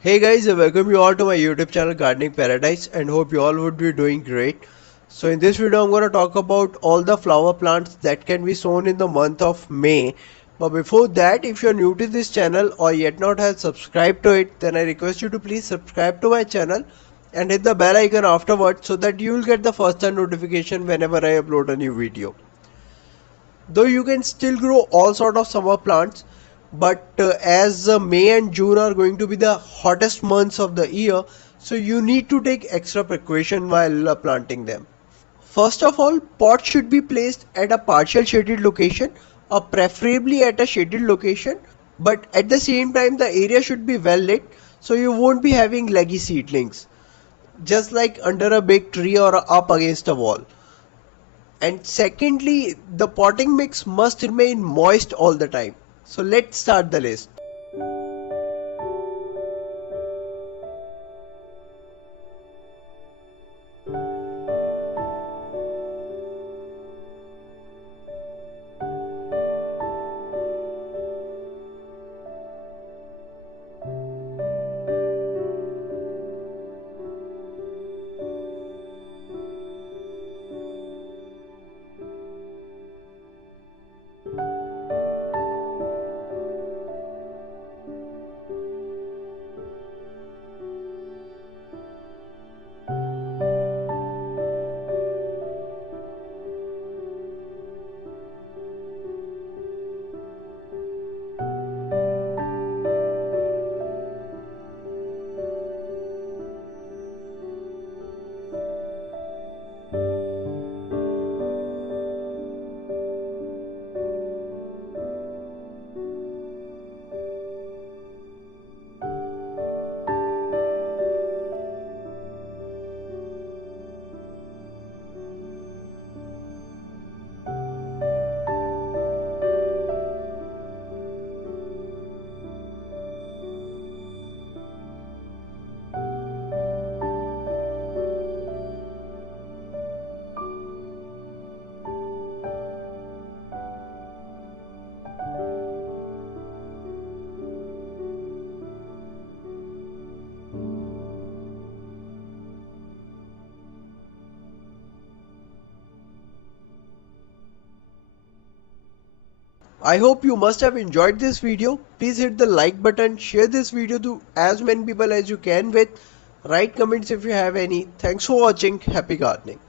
Hey guys, I welcome you all to my YouTube channel Gardening Paradise and hope you all would be doing great. So in this video I'm going to talk about all the flower plants that can be sown in the month of May. But before that, if you're new to this channel or yet not have subscribed to it, then I request you to please subscribe to my channel and hit the bell icon afterwards so that you will get the first time notification whenever I upload a new video. Though you can still grow all sort of summer plants, but as May and June are going to be the hottest months of the year, so you need to take extra precaution while planting them. First of all, pots should be placed at a partial shaded location or preferably at a shaded location, but at the same time the area should be well lit so you won't be having leggy seedlings, just like under a big tree or up against a wall. And secondly, the potting mix must remain moist all the time. So let's start the list. I hope you must have enjoyed this video. Please hit the like button, share this video to as many people as you can with. Write comments if you have any. Thanks for watching. Happy gardening.